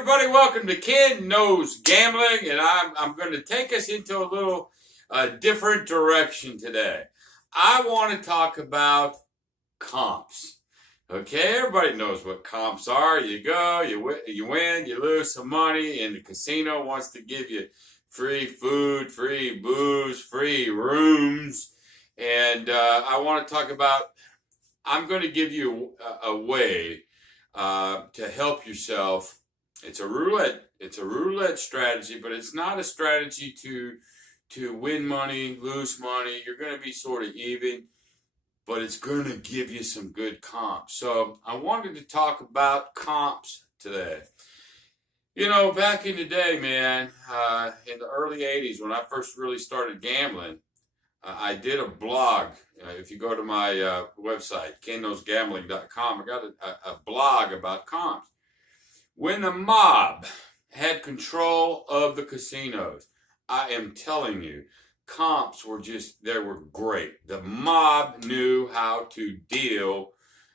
everybody, welcome to Ken Knows Gambling, and I'm going to take us into a little different direction today. I want to talk about comps. Okay, everybody knows what comps are. You go, you win, you lose some money, and the casino wants to give you free food, free booze, free rooms. And I want to talk about, I'm going to give you a way to help yourself. It's a roulette strategy, but it's not a strategy to win money, lose money. You're going to be sort of even, but it's going to give you some good comps. So I wanted to talk about comps today. You know, back in the day, man, in the early 80s, when I first really started gambling, I did a blog. If you go to my website, kenknowsgambling.com, I got a blog about comps. When the mob had control of the casinos, I am telling you, comps were they were great. The mob knew how to deal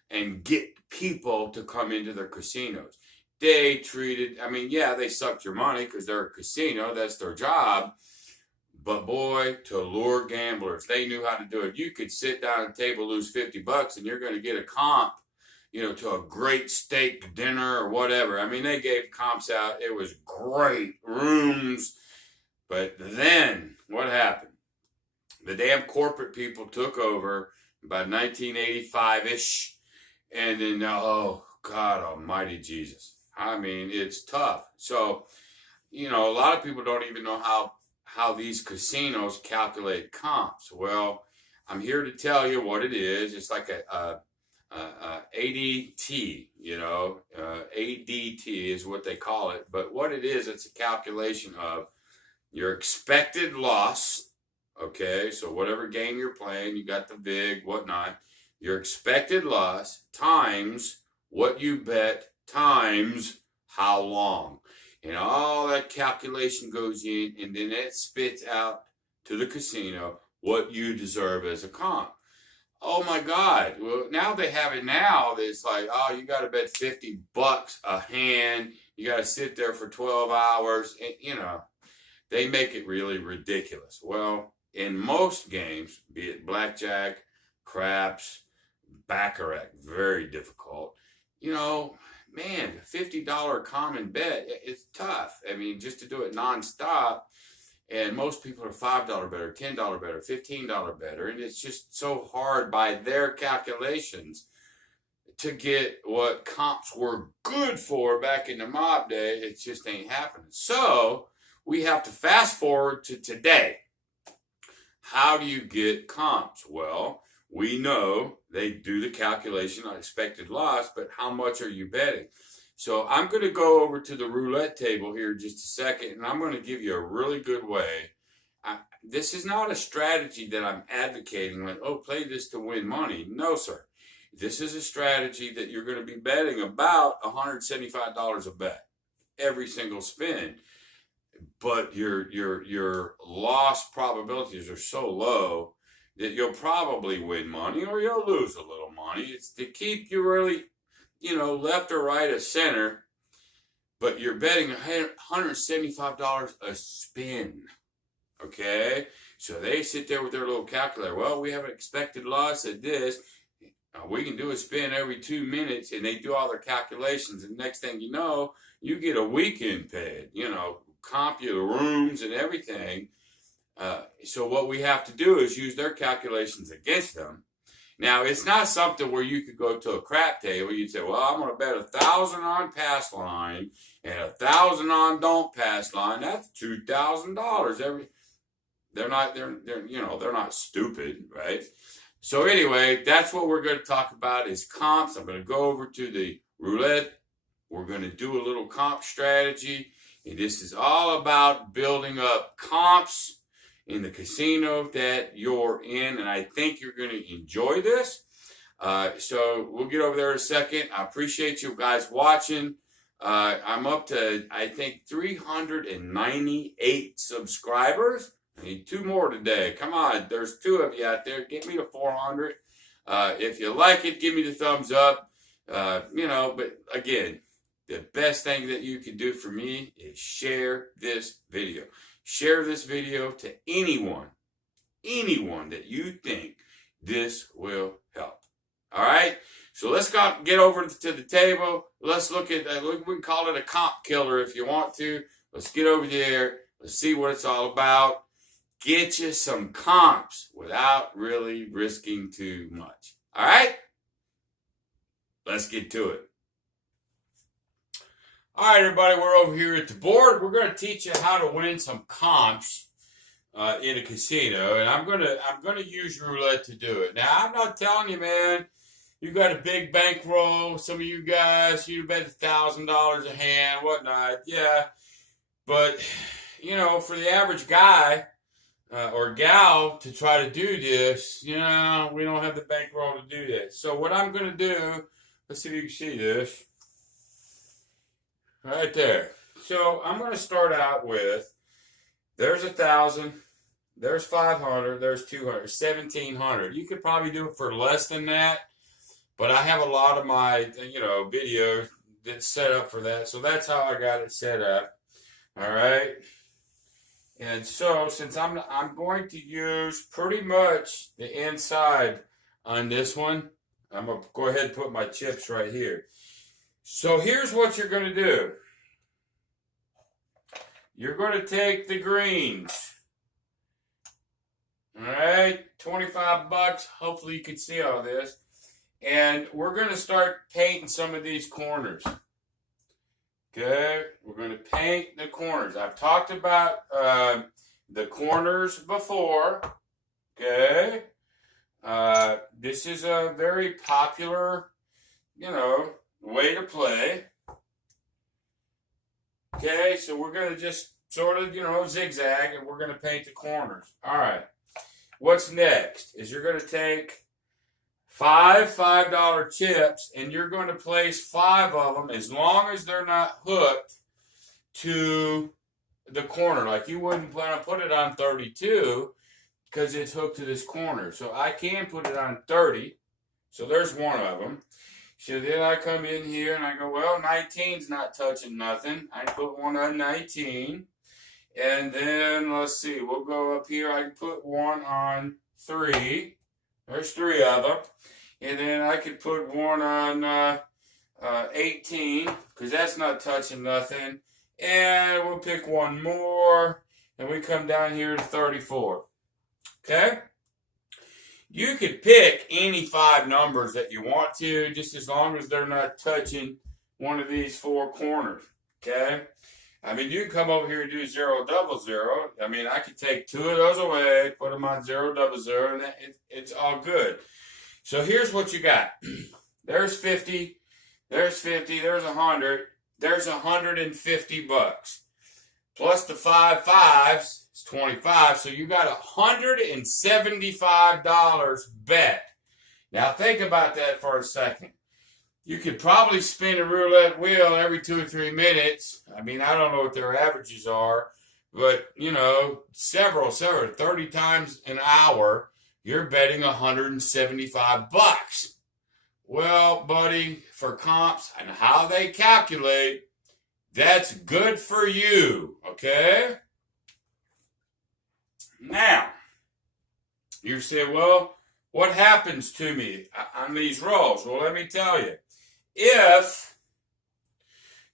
and get people to come into their casinos. They treated, they sucked your money because they're a casino, that's their job. But boy, to lure gamblers, they knew how to do it. You could sit down at a table, lose $50, and you're going to get a comp, to a great steak dinner or whatever. They gave comps out. It was great rooms. But then what happened? The damn corporate people took over about 1985-ish. And then, oh, God almighty Jesus. It's tough. So, a lot of people don't even know how these casinos calculate comps. Well, I'm here to tell you what it is. It's like a ADT, ADT is what they call it. But what it is, it's a calculation of your expected loss. Okay, so whatever game you're playing, you got the VIG, whatnot. Your expected loss times what you bet times how long. And all that calculation goes in, and then it spits out to the casino what you deserve as a comp. Oh my God. Well, now they have it now. It's like, oh, you got to bet $50 a hand. You got to sit there for 12 hours. And, they make it really ridiculous. Well, in most games, be it blackjack, craps, baccarat, very difficult. Man, $50 common bet, it's tough. Just to do it nonstop. And most people are $5 better, $10 better, $15 better. And it's just so hard by their calculations to get what comps were good for back in the mob day. It just ain't happening. So we have to fast forward to today. How do you get comps? Well, we know they do the calculation on expected loss, but how much are you betting? So I'm going to go over to the roulette table here in just a second, and I'm going to give you a really good way. This is not a strategy that I'm advocating, like, oh, play this to win money. No, sir. This is a strategy that you're going to be betting about $175 a bet every single spin. But your loss probabilities are so low that you'll probably win money or you'll lose a little money. It's to keep you really, left or right of center, but you're betting $175 a spin. Okay? So they sit there with their little calculator. Well, we have an expected loss at this. We can do a spin every 2 minutes, and they do all their calculations. And next thing you know, you get a weekend paid, comp you the rooms and everything. So what we have to do is use their calculations against them. Now, it's not something where you could go to a crap table. You'd say, well, I'm going to bet 1,000 on pass line and 1,000 on don't pass line. That's $2,000 they're not stupid, right? So anyway, that's what we're going to talk about is comps. I'm going to go over to the roulette. We're going to do a little comp strategy. And this is all about building up comps in the casino that you're in. And I think you're going to enjoy this. So we'll get over there in a second. I appreciate you guys watching. I'm up to, I think, 398 subscribers. I need 2 more today. Come on, there's 2 of you out there. Get me to 400. If you like it, give me the thumbs up. But again, the best thing that you can do for me is share this video. Share this video to anyone that you think this will help. All right? So let's get over to the table. Let's look at, we can call it a comp killer if you want to. Let's get over there. Let's see what it's all about. Get you some comps without really risking too much. All right? Let's get to it. All right, everybody, we're over here at the board. We're going to teach you how to win some comps in a casino, and I'm gonna use roulette to do it. Now, I'm not telling you, man, you got a big bankroll. Some of you guys, you bet $1,000 a hand, whatnot. Yeah, but you know, for the average guy or gal to try to do this, you know, we don't have the bankroll to do this. So what I'm gonna do, let's see if you can see this. Right there. So I'm going to start out with, there's 1,000, there's 500, there's 200, 1,700. You could probably do it for less than that, but I have a lot of my, you know, videos that's set up for that. So that's how I got it set up. All right. And so since I'm going to use pretty much the inside on this one, I'm going to go ahead and put my chips right here. So here's what you're going to do. You're going to take the greens. All right, 25 bucks. Hopefully you can see all this. And we're going to start painting some of these corners. Okay, we're going to paint the corners. I've talked about the corners before. Okay. This is a very popular, you know, way to play. Okay, so we're going to just sort of, you know, zigzag, and we're going to paint the corners. All right. What's next is you're going to take five $5 chips, and you're going to place 5 of them as long as they're not hooked to the corner. Like you wouldn't want to put it on 32 because it's hooked to this corner. So I can put it on 30. So there's one of them. So then I come in here and I go, well, 19's not touching nothing. I put one on 19. And then, let's see, we'll go up here. I can put one on 3. There's 3 of them. And then I could put one on 18, because that's not touching nothing. And we'll pick one more. And we come down here to 34. Okay? You could pick any 5 numbers that you want to, just as long as they're not touching one of these 4 corners. Okay? I mean, you can come over here and do 0, 0, 0. I mean, I could take 2 of those away, put them on 0, 0, 0, and it's all good. So here's what you got. There's 50. There's 50. There's 100. There's 150 bucks. Plus the 5 5s. It's 25, so you got $175 bet. Now think about that for a second. You could probably spin a roulette wheel every 2 or 3 minutes. I mean, I don't know what their averages are, but you know, several, 30 times an hour, you're betting 175 bucks. Well, buddy, for comps and how they calculate, that's good for you, okay? Now, you say, well, what happens to me on these rolls? Well, let me tell you. If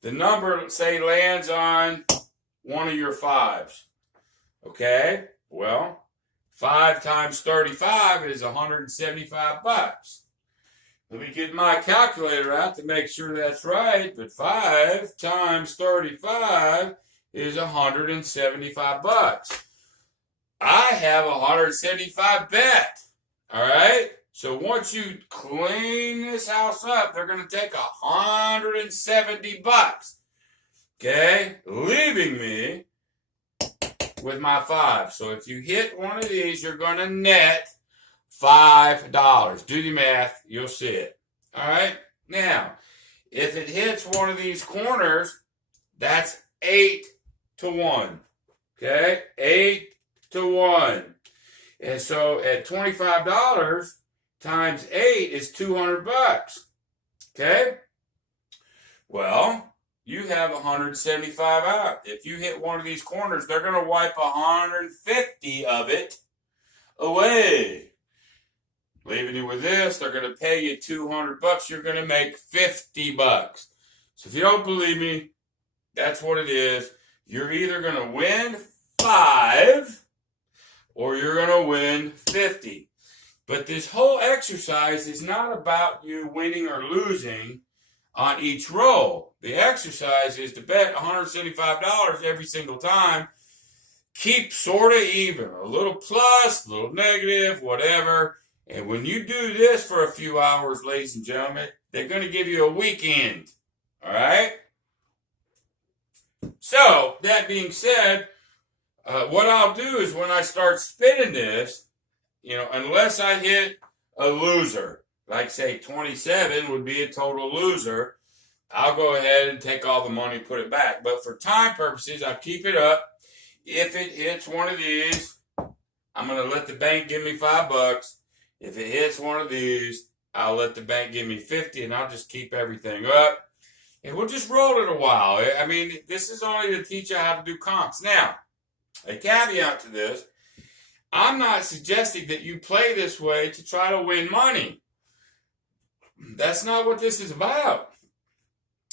the number, say, lands on one of your 5s, okay, well, 5 times 35 is 175 bucks. Let me get my calculator out to make sure that's right, but 5 times 35 is 175 bucks. I have 175 bet. All right? So once you clean this house up, they're going to take 170 bucks. Okay? Leaving me with my 5. So if you hit one of these, you're going to net $5. Do the math. You'll see it. All right? Now, if it hits one of these corners, that's 8 to 1. Okay? 8 to 1. And so at $25 times 8 is 200 bucks. Okay? Well, you have 175 out. If you hit one of these corners, they're going to wipe 150 of it away. Leaving you with this, they're going to pay you $200. You're going to make $50. So if you don't believe me, that's what it is. You're either going to win 5 or you're going to win 50. But this whole exercise is not about you winning or losing on each roll. The exercise is to bet $175 every single time. Keep sort of even. A little plus, a little negative, whatever. And when you do this for a few hours, ladies and gentlemen, they're going to give you a weekend. All right? So, that being said, what I'll do is when I start spinning this, unless I hit a loser, like say 27 would be a total loser, I'll go ahead and take all the money and put it back. But for time purposes, I'll keep it up. If it hits one of these, I'm going to let the bank give me $5. If it hits one of these, I'll let the bank give me 50, and I'll just keep everything up. And we'll just roll it a while. I mean, this is only to teach you how to do comps. Now, a caveat to this, I'm not suggesting that you play this way to try to win money. That's not what this is about.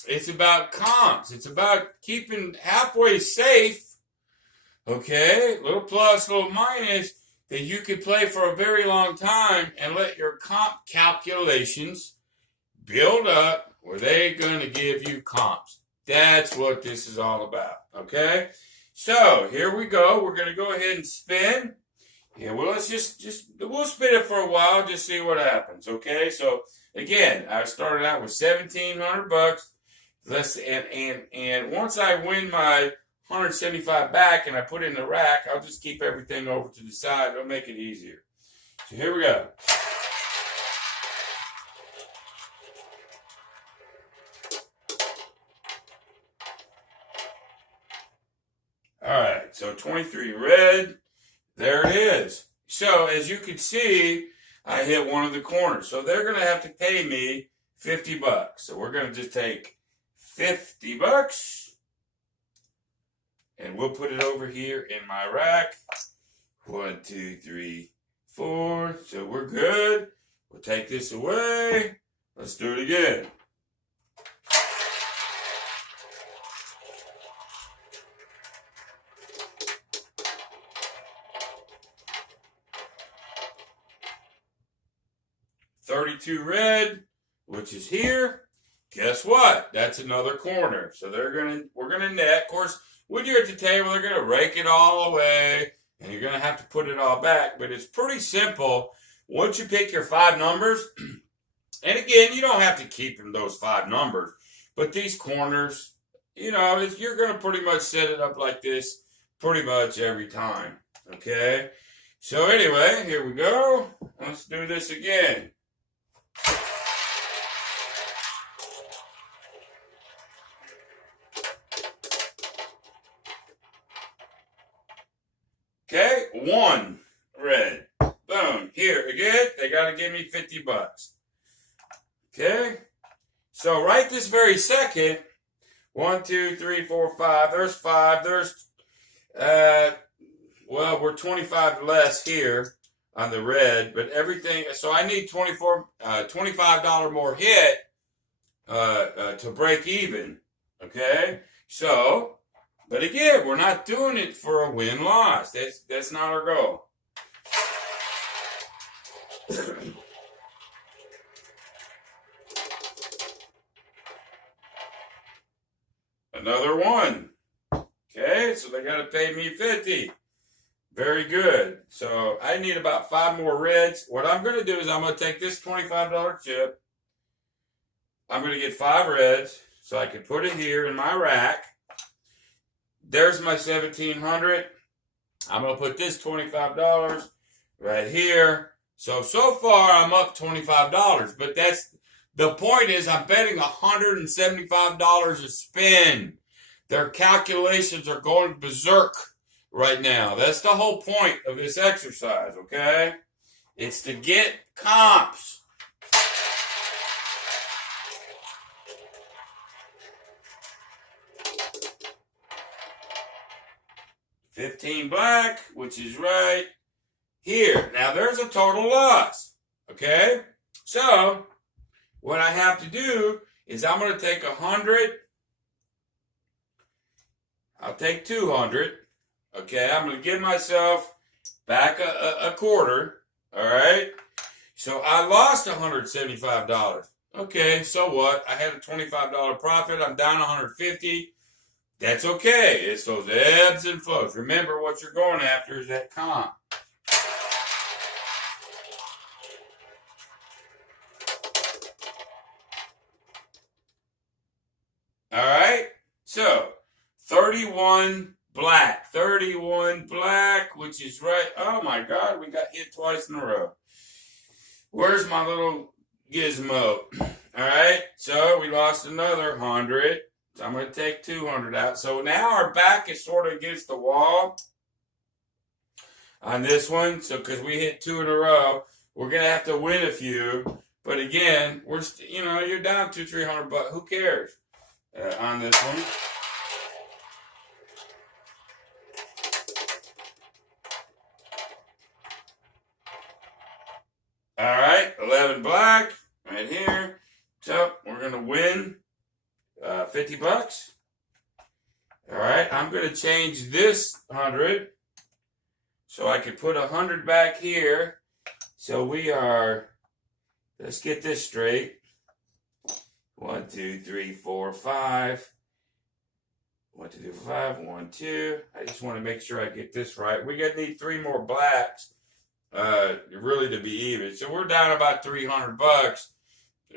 It's about comps. It's about keeping halfway safe, okay? Little plus, little minus, that you could play for a very long time and let your comp calculations build up where they're going to give you comps. That's what this is all about, okay? So, here we go. We're going to go ahead and spin. Yeah, well, let's we'll spin it for a while, just see what happens, okay? So, again, I started out with $1,700. And once I win my 175 back and I put it in the rack, I'll just keep everything over to the side. It'll make it easier. So here we go. All right, so 23 red. There it is. So as you can see, I hit one of the corners. So they're going to have to pay me $50. So we're going to just take $50. And we'll put it over here in my rack. 1, 2, 3, 4. So we're good. We'll take this away. Let's do it again. $32 red, which is here. Guess what? That's another corner. So we're gonna net. Of course, when you're at the table, they're going to rake it all away, and you're going to have to put it all back. But it's pretty simple. Once you pick your 5 numbers, and again, you don't have to keep those 5 numbers, but these corners, you're going to pretty much set it up like this pretty much every time, okay? So anyway, here we go. Let's do this again. Okay, 1 red. Boom. Here again, they got to give me $50. Okay, so right this very second, 1, 2, 3, 4, 5. There's 5. There's we're 25 less here on the red, but everything. So I need $25 more hit to break even. Okay, so. But again, we're not doing it for a win-loss. That's not our goal. Another 1. Okay, so they got to pay me 50. Very good. So I need about 5 more reds. What I'm going to do is I'm going to take this $25 chip. I'm going to get 5 reds so I can put it here in my rack. There's my $1,700. I'm going to put this $25 right here. So far I'm up $25. But the point is I'm betting $175 a spin. Their calculations are going berserk right now. That's the whole point of this exercise, okay? It's to get comps. 15 black, which is right here. Now, there's a total loss, okay? So, what I have to do is I'm going to take 100. I'll take 200. Okay, I'm going to give myself back a quarter, all right? So, I lost $175. Okay, so what? I had a $25 profit. I'm down 150. That's okay. It's those ebbs and flows. Remember, what you're going after is that comp. All right? So, 31 black. 31 black, which is right. Oh, my God. We got hit twice in a row. Where's my little gizmo? All right? So, we lost another 100. So I'm going to take 200 out. So now our back is sort of against the wall on this one. So because we hit 2 in a row, we're going to have to win a few. But again, you're down $200-300 bucks. Who cares on this one? All right, 11 black right here. So we're going to win 50 bucks. All right, I'm going to change this 100 so I can put 100 back here. So we are, let's get this straight. 1, 2, 3, 4, 5. 1, 2, 3, 4, 5. 1, 2. I just want to make sure I get this right. We're going to need 3 more blacks really to be even. So we're down about 300 bucks,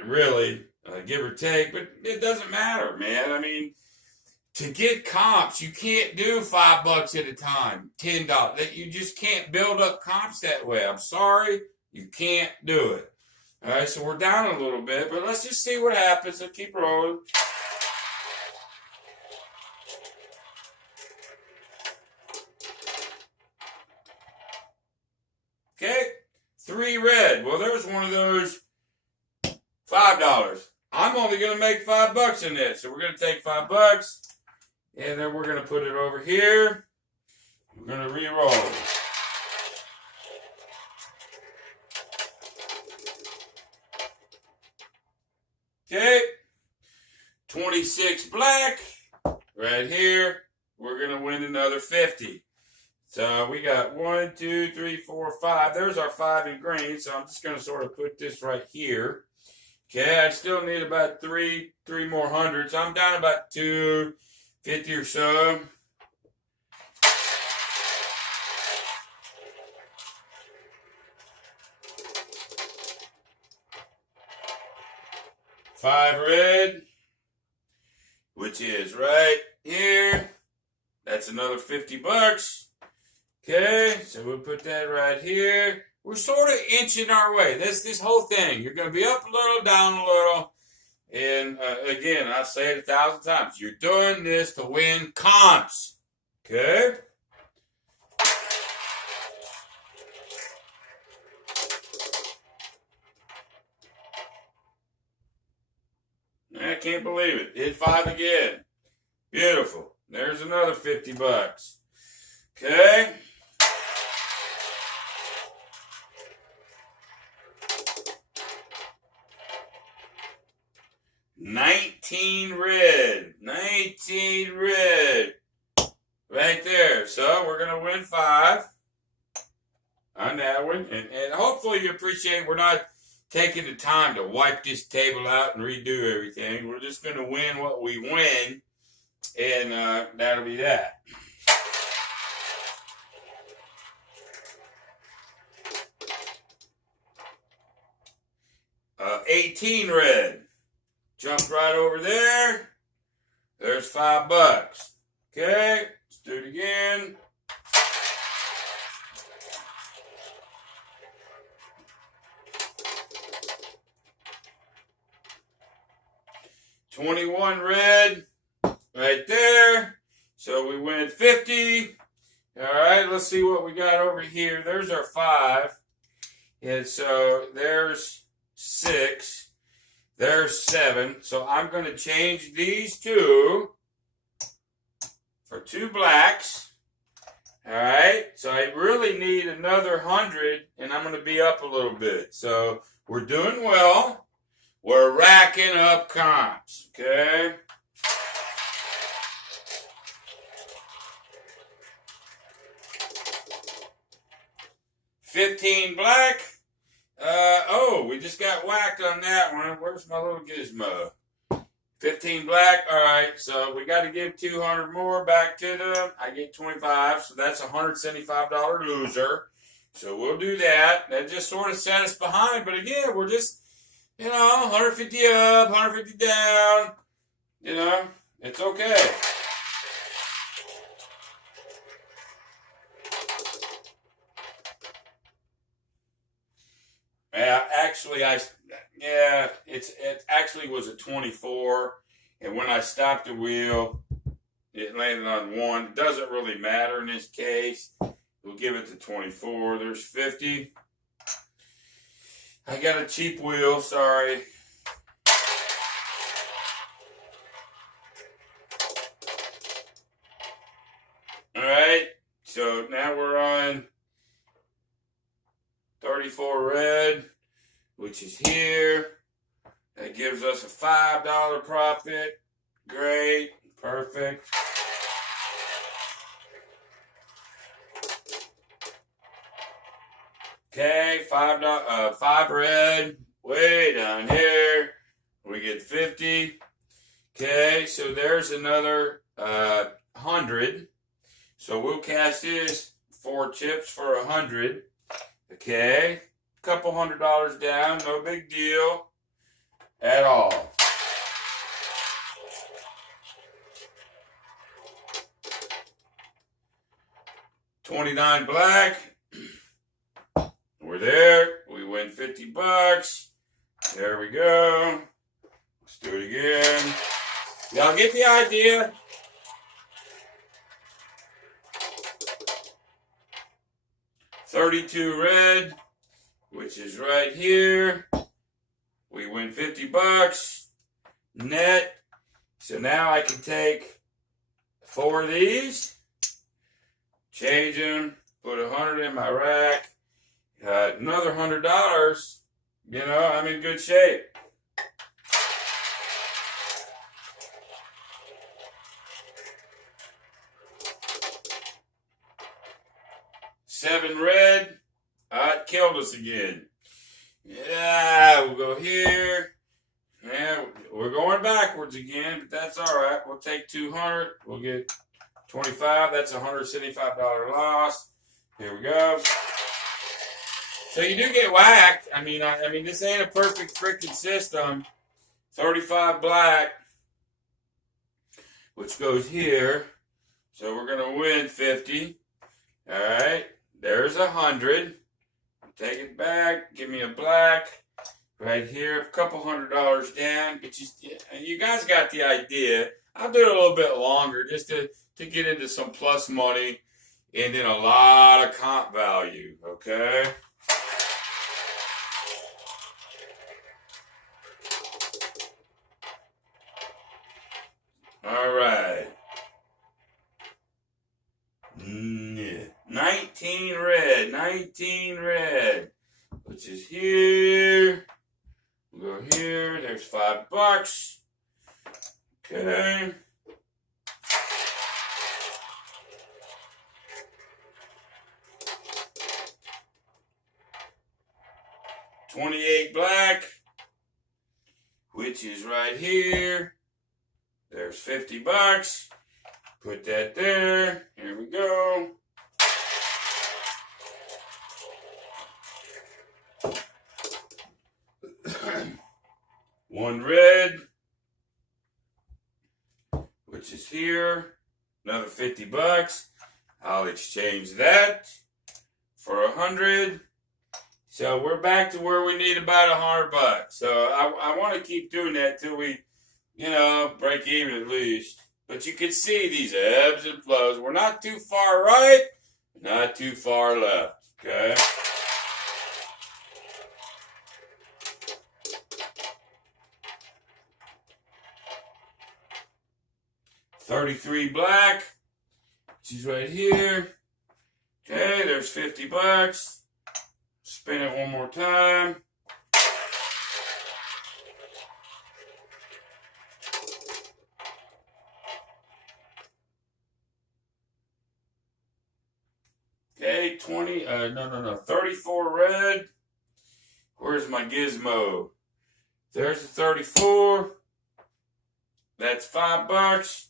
really. Give or take, but it doesn't matter, man. I mean, to get comps, you can't do $5 at a time, $10. You just can't build up comps that way. I'm sorry, you can't do it. All right, so we're down a little bit, but let's just see what happens. So keep rolling. Okay, 3 red. Well, there's one of those $5. I'm only going to make $5 in this. So we're going to take $5 and then we're going to put it over here. We're going to re-roll. Okay. 26 black right here. We're going to win another 50. So we got 1, 2, 3, 4, 5. There's our 5 in green. So I'm just going to sort of put this right here. Okay, I still need about three more hundreds. I'm down about 250 or so. $5 red, which is right here. That's another $50. Okay, so we'll put that right here. We're sort of inching our way. This whole thing. You're going to be up a little, down a little. And again, I say it 1,000 times. You're doing this to win comps. Okay? I can't believe it. Hit 5 again. Beautiful. There's another $50. Okay? $19 red. 19 red. Right there. So we're going to win 5 on that one. And hopefully you appreciate we're not taking the time to wipe this table out and redo everything. We're just going to win what we win. And that'll be that. $18 red. Jumped right over there. There's $5. Okay, let's do it again. $21 red. Right there. So we win 50. All right, let's see what we got over here. There's our 5. And so there's 6. There's 7. So I'm going to change these 2 for 2 blacks. All right, so I really need another 100, and I'm going to be up a little bit. So we're doing well. We're racking up comps, okay? $15 black. Oh, we just got whacked on that one. Where's my little gizmo? 15 black. All right, so we got to give 200 more back to them. I get 25, so that's a $175 loser. So we'll do that. That just sort of set us behind. But again, we're just, 150 up, 150 down. It's okay. Yeah, actually, it actually was a 24, and when I stopped the wheel, it landed on 1. It doesn't really matter in this case. We'll give it to 24. There's 50. I got a cheap wheel, sorry. All right, so now we're on 34 red, which is here. That gives us a $5 profit. Great, perfect. Okay, $5 red, way down here. We get 50. Okay, so there's another 100. So we'll cash this 4 chips for 100. Okay, couple $100 down, no big deal at all. $29 black. We're there. We win $50. There we go. Let's do it again. Y'all get the idea? $32 red, which is right here. We win $50 net. So now I can take 4 of these, change them, put 100 in my rack. Another $100. I'm in good shape. $7 red. It killed us again. Yeah, we'll go here. Yeah, we're going backwards again, but that's all right. We'll take 200. We'll get 25. That's a $175 loss. Here we go. So you do get whacked. I mean, this ain't a perfect freaking system. 35 black, which goes here. So we're gonna win 50. All right. There's 100. Take it back. Give me a black right here. A couple $100 down. But you guys got the idea. I'll do it a little bit longer just to get into some plus money and then a lot of comp value. Okay. All right. 19 red, which is here. We'll go here. There's $5. Okay. $28 black, which is right here. There's $50. Put that there. Here we go. $1 red, which is here. Another $50. I'll exchange that for 100. So we're back to where we need about $100. So I want to keep doing that till we, break even at least. But you can see these ebbs and flows. We're not too far right, not too far left. Okay. $33 black, which is right here. Okay, there's 50 bucks. Spin it one more time. Okay, 34 red. Where's my gizmo? There's the 34. That's $5.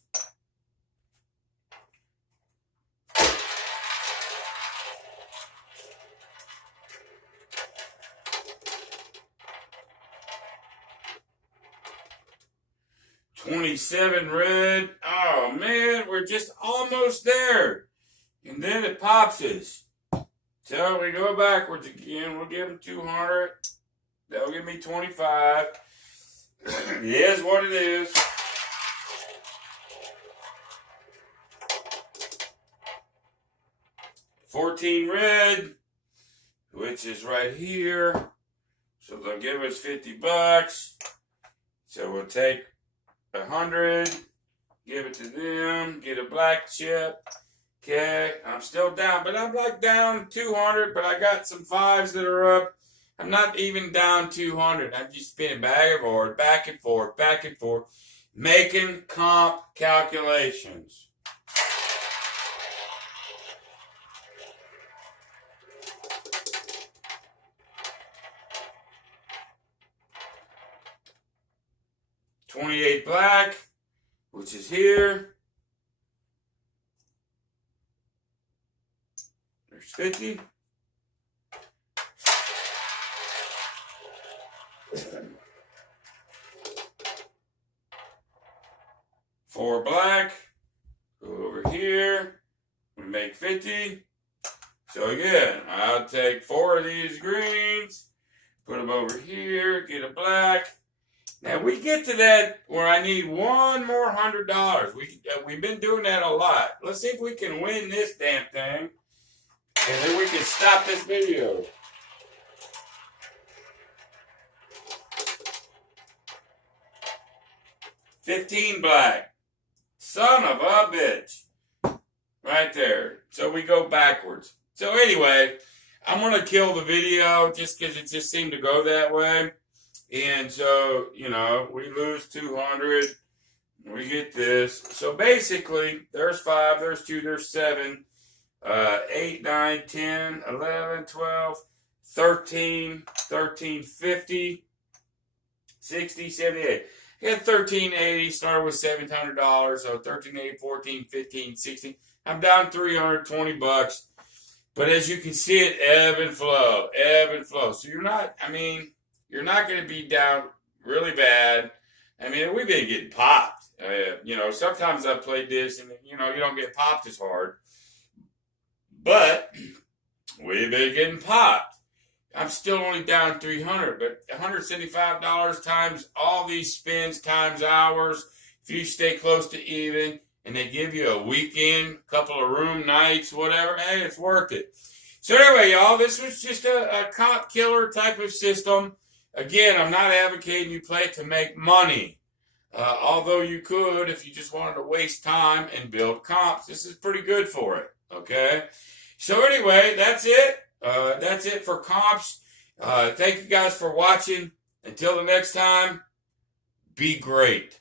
$27 red. Oh man, we're just almost there. And then it pops us. So we go backwards again. We'll give them 200. They'll give me 25. It is what it is. $14 red, which is right here. So they'll give us 50 bucks. So we'll take 100, give it to them, get a black chip. Okay, I'm still down, but I'm like down 200, but I got some fives that are up. I'm not even down 200. I'm just spinning back and forth, back and forth, back and forth, making comp calculations. $28 black, which is here. There's 50. $4 black. Go over here. We make 50. So again, I'll take 4 of these greens, put them over here, get a black. Now we get to that where I need one more $100. We've been doing that a lot. Let's see if we can win this damn thing, and then we can stop this video. $15 black. Son of a bitch. Right there. So we go backwards. So anyway, I'm going to kill the video just because it just seemed to go that way. And so, you know, we lose 200. We get this. So basically, there's 5, there's 2, there's 7, 8, 9, 10, 11, 12, 13, 13, 50, 60, 78. I got 1380, started with $700, so 1380, 14, 15, 16. I'm down 320 bucks. But as you can see, it ebb and flow, ebb and flow. So you're not, you're not going to be down really bad. We've been getting popped. Sometimes I've played this and, you don't get popped as hard. But we've been getting popped. I'm still only down 300, but $175 times all these spins times hours. If you stay close to even and they give you a weekend, couple of room nights, whatever, hey, it's worth it. So anyway, y'all, this was just a comp killer type of system. Again, I'm not advocating you play it to make money. Although you could if you just wanted to waste time and build comps. This is pretty good for it, okay? So anyway, that's it. That's it for comps. Thank you guys for watching. Until the next time, be great.